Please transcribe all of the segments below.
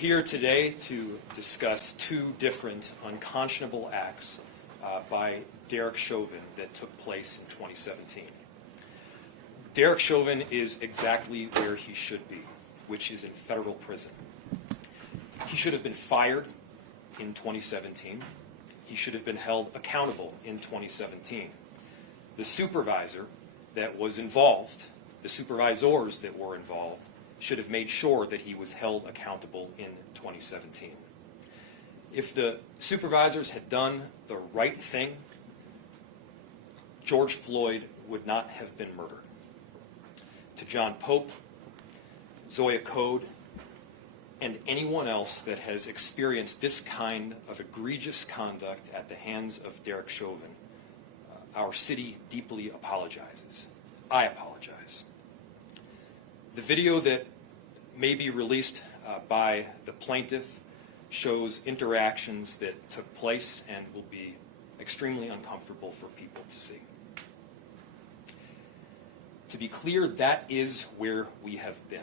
here today to discuss two different unconscionable acts by Derek Chauvin that took place in 2017. Derek Chauvin is exactly where he should be, which is in federal prison. He should have been fired in 2017. He should have been held accountable in 2017. The supervisor that was involved, the supervisors that were involved, should have made sure that he was held accountable in 2017. If the supervisors had done the right thing, George Floyd would not have been murdered. To John Pope, Zoya Code, and anyone else that has experienced this kind of egregious conduct at the hands of Derek Chauvin, our city deeply apologizes. I apologize. The video that may be released by the plaintiff shows interactions that took place and will be extremely uncomfortable for people to see. To be clear, that is where we have been.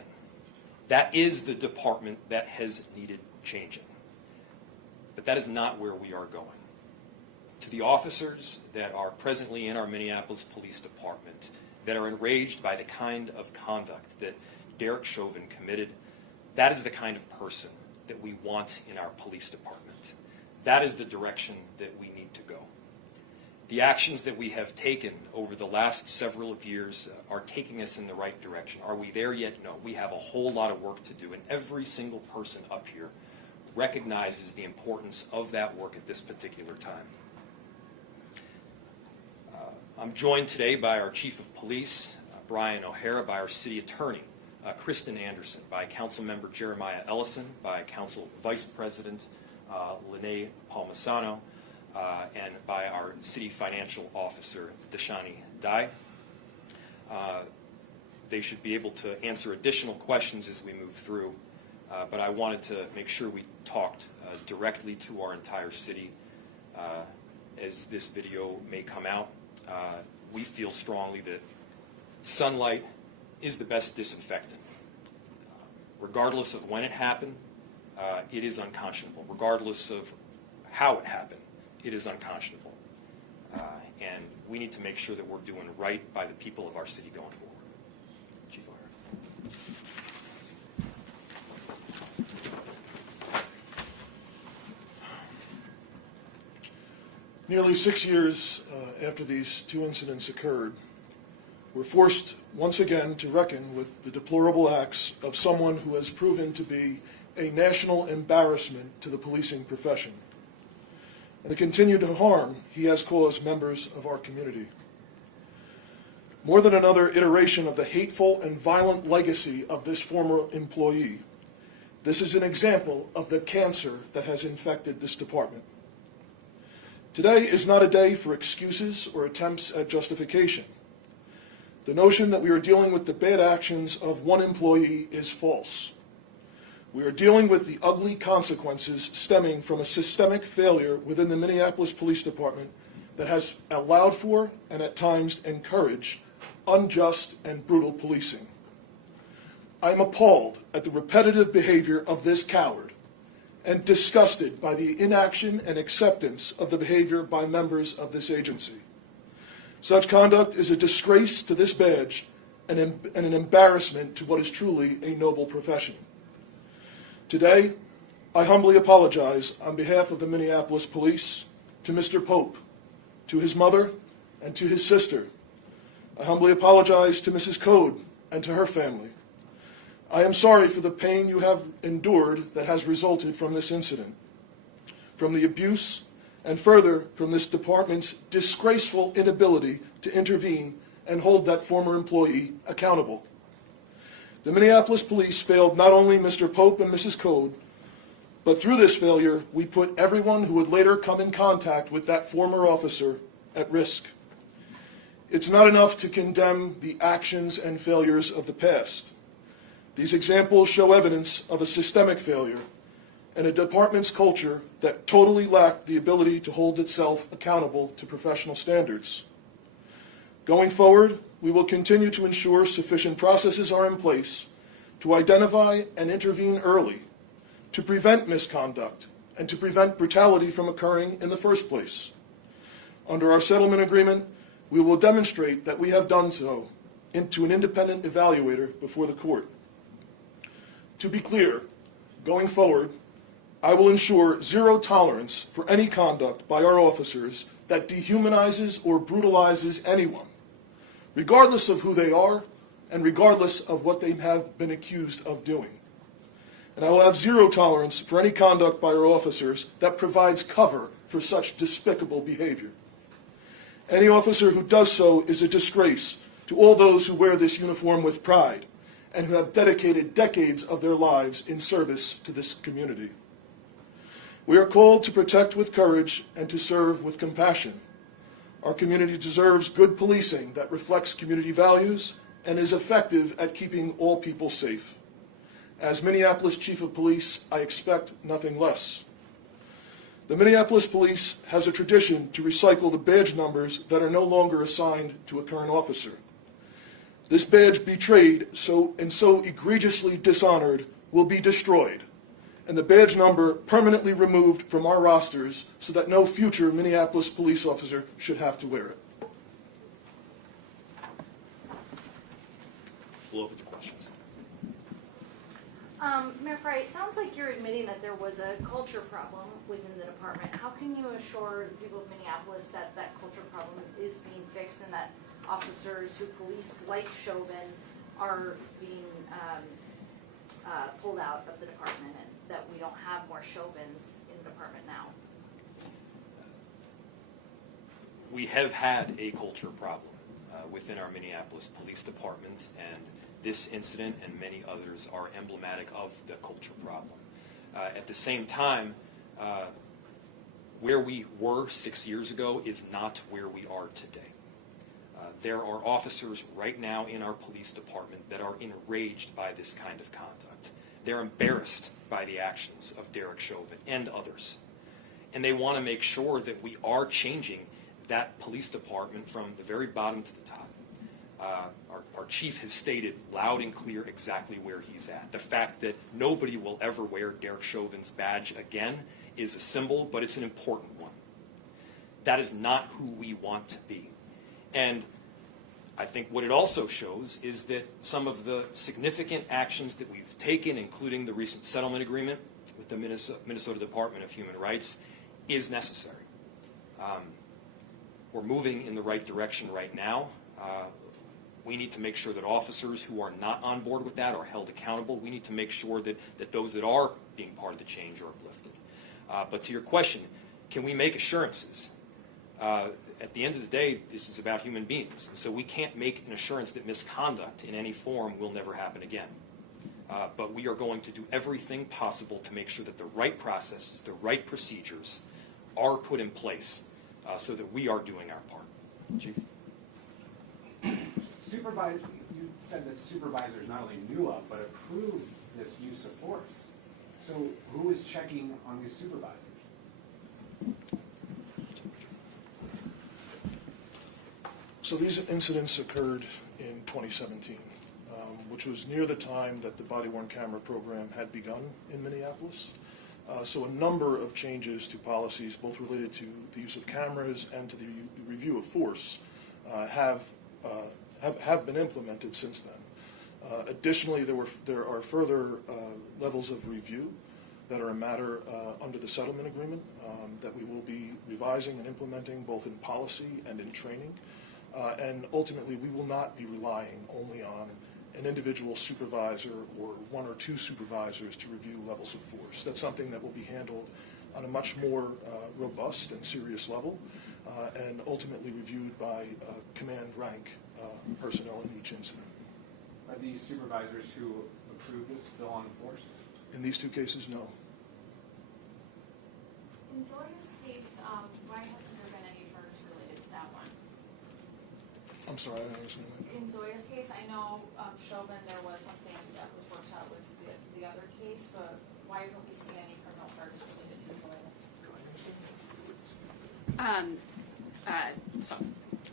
That is the department that has needed changing. But that is not where we are going. To the officers that are presently in our Minneapolis Police Department that are enraged by the kind of conduct that Derek Chauvin committed, that is the kind of person that we want in our police department. That is the direction that we need to go. The actions that we have taken over the last several years are taking us in the right direction. Are we there yet? No. We have a whole lot of work to do, and every single person up here recognizes the importance of that work at this particular time. I'm joined today by our Chief of Police, Brian O'Hara, by our City Attorney, Kristen Anderson, by Council Member Jeremiah Ellison, by Council Vice President Lene Palmisano, and by our City Financial Officer, Deshani Dye. They should be able to answer additional questions as we move through, but I wanted to make sure we talked directly to our entire city as this video may come out. We feel strongly that sunlight is the best disinfectant. Regardless of when it happened, it is unconscionable. Regardless of how it happened, it is unconscionable. And we need to make sure that we're doing right by the people of our city going forward. Chief O'Hara. Nearly 6 years after these two incidents occurred, we're forced once again to reckon with the deplorable acts of someone who has proven to be a national embarrassment to the policing profession and the continued harm he has caused members of our community. More than another iteration of the hateful and violent legacy of this former employee, this is an example of the cancer that has infected this department. Today is not a day for excuses or attempts at justification. The notion that we are dealing with the bad actions of one employee is false. We are dealing with the ugly consequences stemming from a systemic failure within the Minneapolis Police Department that has allowed for and at times encouraged unjust and brutal policing. I am appalled at the repetitive behavior of this coward and disgusted by the inaction and acceptance of the behavior by members of this agency. Such conduct is a disgrace to this badge and an embarrassment to what is truly a noble profession. Today, I humbly apologize on behalf of the Minneapolis Police to Mr. Pope, to his mother, and to his sister. I humbly apologize to Mrs. Code and to her family. I am sorry for the pain you have endured that has resulted from this incident, from the abuse, and further from this department's disgraceful inability to intervene and hold that former employee accountable. The Minneapolis Police failed not only Mr. Pope and Mrs. Code, but through this failure, we put everyone who would later come in contact with that former officer at risk. It's not enough to condemn the actions and failures of the past. These examples show evidence of a systemic failure and a department's culture that totally lacked the ability to hold itself accountable to professional standards. Going forward, we will continue to ensure sufficient processes are in place to identify and intervene early to prevent misconduct and to prevent brutality from occurring in the first place. Under our settlement agreement, we will demonstrate that we have done so to an independent evaluator before the court. To be clear, going forward, I will ensure zero tolerance for any conduct by our officers that dehumanizes or brutalizes anyone, regardless of who they are and regardless of what they have been accused of doing. And I will have zero tolerance for any conduct by our officers that provides cover for such despicable behavior. Any officer who does so is a disgrace to all those who wear this uniform with pride and who have dedicated decades of their lives in service to this community. We are called to protect with courage and to serve with compassion. Our community deserves good policing that reflects community values and is effective at keeping all people safe. As Minneapolis Chief of Police, I expect nothing less. The Minneapolis Police has a tradition to recycle the badge numbers that are no longer assigned to a current officer. This badge betrayed and so egregiously dishonored will be destroyed, and the badge number permanently removed from our rosters so that no future Minneapolis police officer should have to wear it. We'll open to questions. Mayor Frey, it sounds like you're admitting that there was a culture problem within the department. How can you assure the people of Minneapolis that that culture problem is being fixed and that officers who police like Chauvin are being pulled out of the department and that we don't have more Chauvins in the department now? We have had a culture problem within our Minneapolis Police Department, and this incident and many others are emblematic of the culture problem. At the same time, where we were 6 years ago is not where we are today. There are officers right now in our police department that are enraged by this kind of conduct. They're embarrassed by the actions of Derek Chauvin and others. And they want to make sure that we are changing that police department from the very bottom to the top. Our chief has stated loud and clear exactly where he's at. The fact that nobody will ever wear Derek Chauvin's badge again is a symbol, but it's an important one. That is not who we want to be. And I think what it also shows is that some of the significant actions that we've taken, including the recent settlement agreement with the Minnesota Department of Human Rights, is necessary. We're moving in the right direction right now. We need to make sure that officers who are not on board with that are held accountable. We need to make sure that those that are being part of the change are uplifted. But to your question, can we make assurances? At the end of the day, this is about human beings. And so we can't make an assurance that misconduct in any form will never happen again. But we are going to do everything possible to make sure that the right processes, the right procedures are put in place so that we are doing our part. Chief? You said that supervisors not only knew of, but approved this use of force. So who is checking on these supervisors? So these incidents occurred in 2017, which was near the time that the body-worn camera program had begun in Minneapolis. So a number of changes to policies, both related to the use of cameras and to the review of force, have been implemented since then. Additionally, there are further levels of review that are a matter under the settlement agreement that we will be revising and implementing both in policy and in training. And ultimately, we will not be relying only on an individual supervisor or one or two supervisors to review levels of force. That's something that will be handled on a much more robust and serious level and ultimately reviewed by command rank personnel in each incident. Are these supervisors who approved this still on force? In these two cases, no. In Zoya's case, why hasn't there been any charges related to that one? I'm sorry, I don't understand that. In Zoya's case, I know Chauvin, there was something that was worked out with the other case, but why don't we see any criminal charges related to Zoya's? So,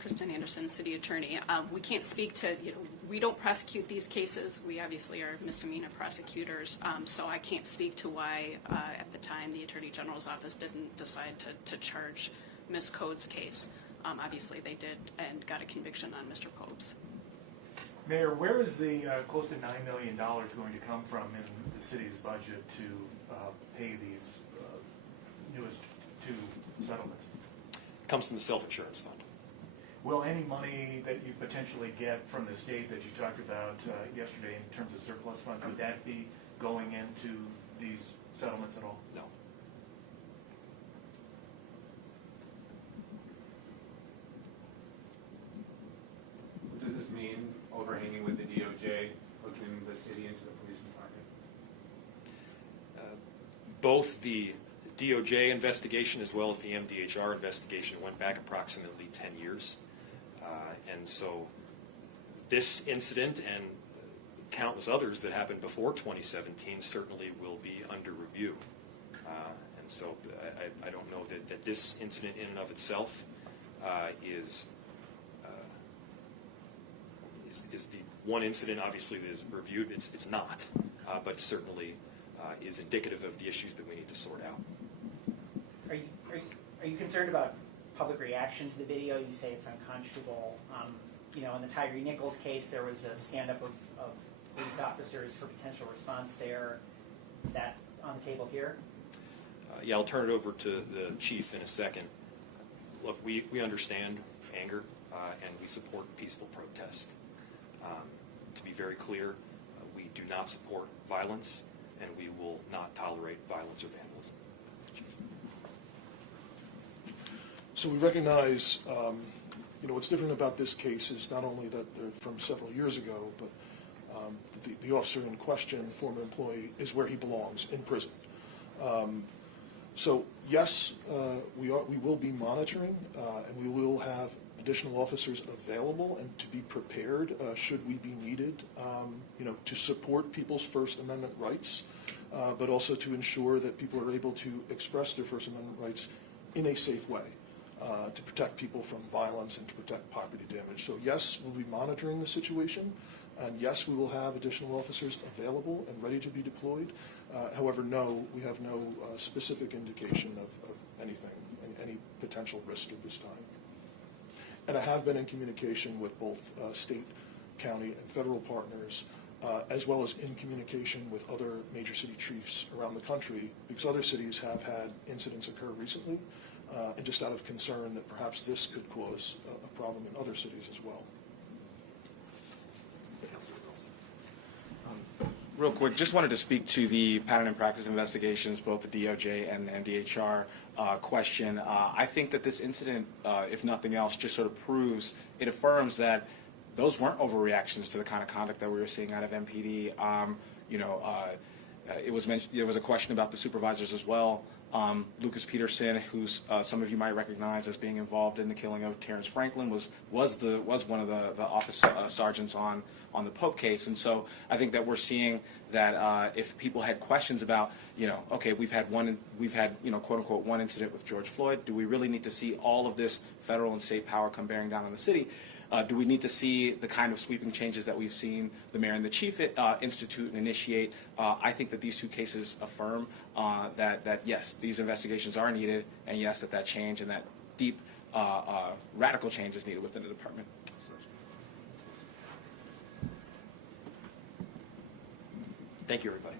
Kristen Anderson, City Attorney. We can't speak to we don't prosecute these cases. We obviously are misdemeanor prosecutors, so I can't speak to why at the time the Attorney General's office didn't decide to charge Ms. Code's case. Obviously they did and got a conviction on Mr. Pope's. Mayor, where is the close to $9 million going to come from in the city's budget to pay these newest two settlements? It comes from the self-insurance fund. Will any money that you potentially get from the state that you talked about yesterday in terms of surplus funds, would that be going into these settlements at all? No. What does this mean, overhanging with the DOJ, hooking the city into the police department? Both the DOJ investigation as well as the MDHR investigation went back approximately 10 years. And so this incident and countless others that happened before 2017 certainly will be under review. And so I don't know that this incident in and of itself is the one incident obviously that is reviewed. It's not, but certainly is indicative of the issues that we need to sort out. Are you concerned about public reaction to the video? You say it's unconscionable. You know, in the Tyree Nichols case, there was a stand-up of police officers for potential response there. Is that on the table here? Yeah, I'll turn it over to the chief in a second. Look, we understand anger and we support peaceful protest. To be very clear, we do not support violence and we will not tolerate violence or vandalism. So we recognize, you know, what's different about this case is not only that they're from several years ago, but the officer in question, former employee, is where he belongs, in prison. So yes, we will be monitoring, and we will have additional officers available and to be prepared should we be needed, you know, to support people's First Amendment rights, but also to ensure that people are able to express their First Amendment rights in a safe way. To protect people from violence and to protect property damage. So yes, we'll be monitoring the situation, and yes, we will have additional officers available and ready to be deployed. However, no, we have no specific indication of anything, any potential risk at this time. And I have been in communication with both state, county, and federal partners, as well as in communication with other major city chiefs around the country, because other cities have had incidents occur recently. And just out of concern that perhaps this could cause a problem in other cities as well. Real quick, just wanted to speak to the pattern and practice investigations, both the DOJ and the MDHR question. I think that this incident, if nothing else, just sort of proves, it affirms that those weren't overreactions to the kind of conduct that we were seeing out of MPD. You know, it was mentioned, there was a question about the supervisors as well. Lucas Peterson, who's some of you might recognize as being involved in the killing of Terrence Franklin, was one of the office sergeants on the Pope case, and so I think that we're seeing that if people had questions about, you know, okay, we've had you know, quote unquote one incident with George Floyd. Do we really need to see all of this federal and state power come bearing down on the city? Do we need to see the kind of sweeping changes that we've seen the mayor and the chief institute and initiate? I think that these two cases affirm that yes, these investigations are needed, and yes, that change and that deep, radical change is needed within the department. Thank you, everybody.